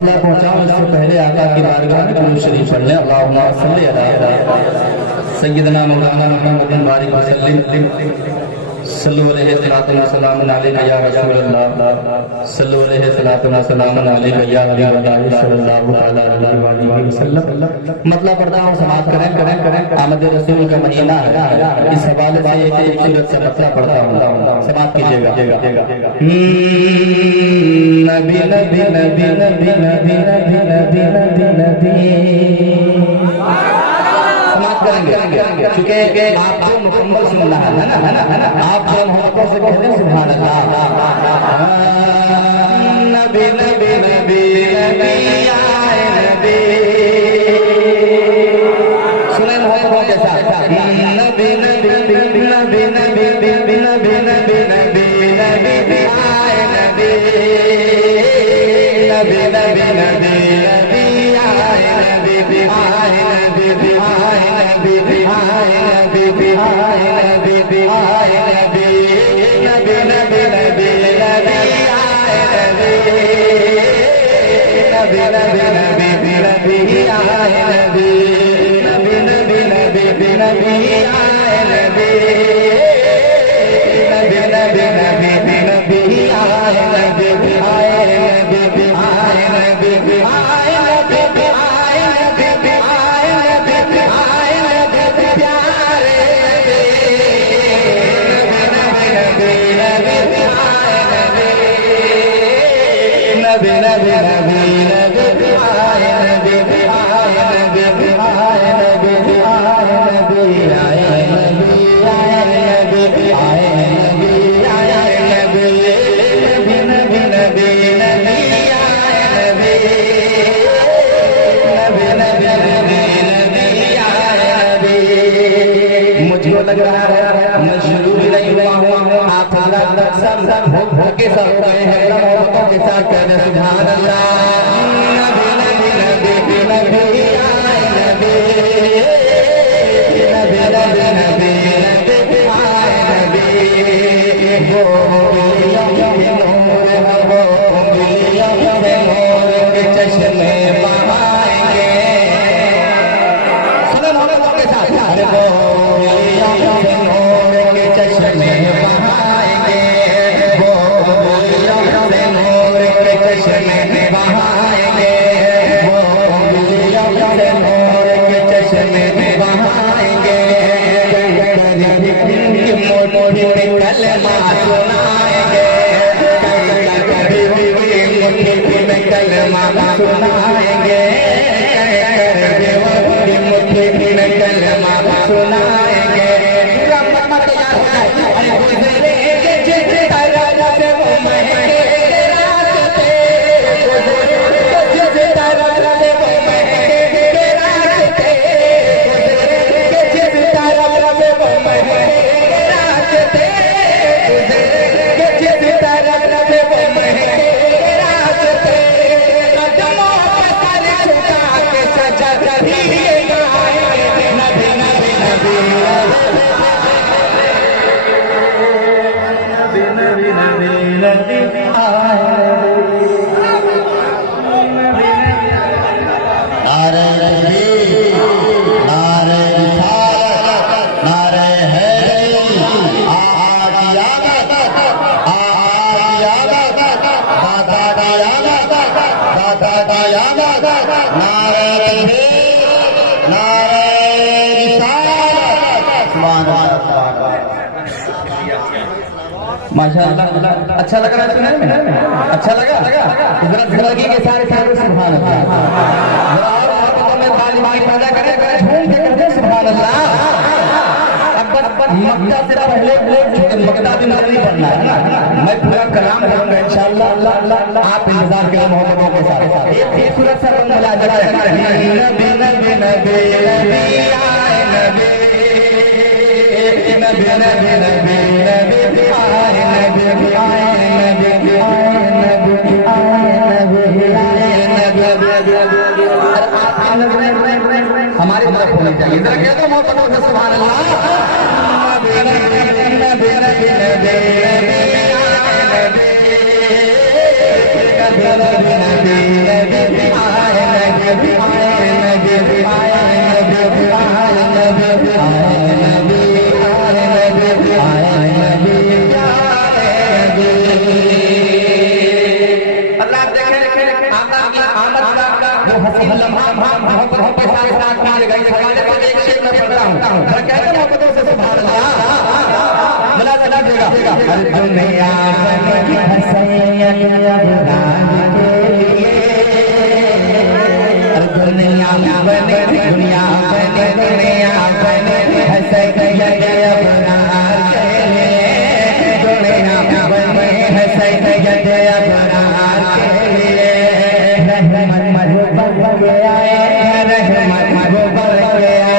पहुंचाओ इससे पहले आका की बारगाह में दुरूद शरीफ पढ़ ले। अल्लाहुम्मा सल्ली अला सय्यिदना मौलाना मुहम्मदिन बारिक वसल्लिम सल्लु अलैहि सलातु व सलामु अलैका या रसूलल्लाह सल्लु अलैहि सलातु व सलामु अलैका या हबीबल्लाह सल्लल्लाहु अलैहि वसल्लम। मतलब पढ़ता हूँ, समाप्त करें। आमद रसूल का महीना है, इस हवाले से एक सूरत से मतलब पढ़ता हूँ, समाप्त कीजिएगा। नबी नबी नबी नबी नबी नबी नबी नबी नबी समाप्त करेंगे, क्योंकि आपको मुकम्मल सुनना है ना। आप मोहब्बत से कहते हैं सुभान अल्लाह। नबी नबी नबी नबी आए नबी, सुने मोहब्बत के साथ। नबी नबी नबी नबी नबी नबी नबी नबी नबी नबी आए नबी, नबी नबी नबी नबी आए नबी, आए नबी, आए नबी, आए नबी, आए नबी, आए नबी, नबी नबी नबी नबी आए नबी, नबी नबी नबी नबी आए नबी, नबी नबी नबी नबी आए नबी, नबी नबी नबी नबी आए नबी, आए नबी, आए नबी, आए नबी, आए नबी, आए नबी, आए नबी प्यारे नबी, नबी नबी आए नबी, नबी नबी नबी नबी आए नबी, आए नबी, आए नबी, आए नबी, आए नबी, आए नबी, आए नबी, आए नबी, नबी नबी नबी नबी आए नबी, नबी नबी नबी नबी आए नबी। मुझको लग रहा है मैं शुरू भी नहीं हुआ हूँ, आप अलग सब भूख के सब हो गए हैं, मोहब्बतों के साथ कहने सुभान अल्लाह। नबी नबी नबी नबी आए नबी, नबी नबी नबी नबी आए नबी, वो उंगलियों के नूर है, वो उंगलियों के नूर के चश्मे बहाएंगे, सुनो मोहब्बतों के साथ। अरे वो उंगलियों के नूर के चश्मे बहाएंगे, वो उंगलियों के नूर के चश्मे बहाएंगे, वो उंगलियों के नूर के चश्मे बहाएंगे। मोटी कलमा सुनाएंगे, मुट्ठी में कलमा सुनाएंगे, मुट्ठी में कलमा सुनाएंगे। माशाअल्लाह, अच्छा लगा ना सुनने में? अच्छा लगा? जरा जिंदगी के सारे सारे सुभान अल्लाह, जरा और मोहब्बतों में ताली माई पैदा करें, झूम के कहते सुभान अल्लाह। अब मक्ता से पहले मक्ता भी नहीं पढ़ना है ना, मैं पूरा कलाम पढ़ूंगा इंशाअल्लाह, आप इंतजार करें मोहब्बतों के साथ। एक सूरत से मिला जाए, नबी नबी नबी नबी आए नबी, नबी नबी नबी नबी आए नबी, आए नबी, आए नबी, आए नबी, आए नबी। हमारी तरफ होनी चाहिए, जरा कह दो मोहब्बतों से सुभान अल्लाह। नबी नबी नबी नबी नबी नबी आए नबी, नबी नबी नबी नबी आका की आमद का वो हसीन लम्हा मोहब्बत के साथ साथ मार गई हवाले से एक शेर में पढ़ता हूं जरा कहते हैं मोहब्बतों से सुभान अल्लाह मिला सदा देगा हर दुनिया बनी हसैया दुनिया बने दुनिया बने दुनिया बने हसैया बनार के लिए दुनिया बने हसैया बनार के लिए रहमत महबूब गया रहमत महबूब गया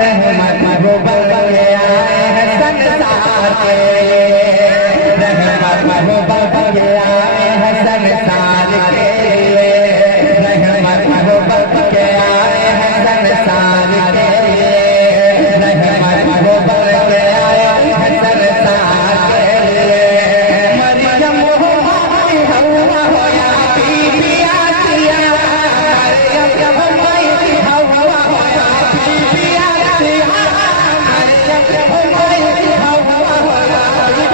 रहमत महबूब गया संसार के रहमत महबूब गया संसार के रहमत महबूब गया संसार के रहमत महबूब गया संसार के मरियम हवा होया पिया पिया मरियम हवा होया पिया पिया मरियम हवा होया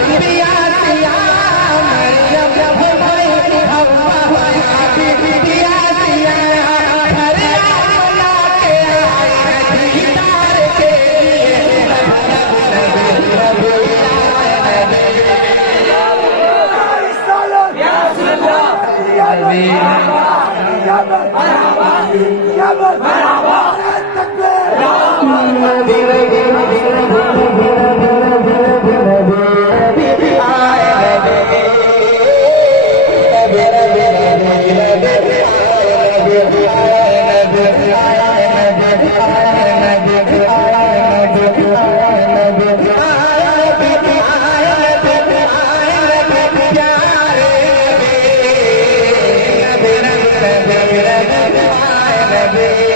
पिया पिया मरियम हवा होया पिया पिया हरे आला के आए दीदार के Be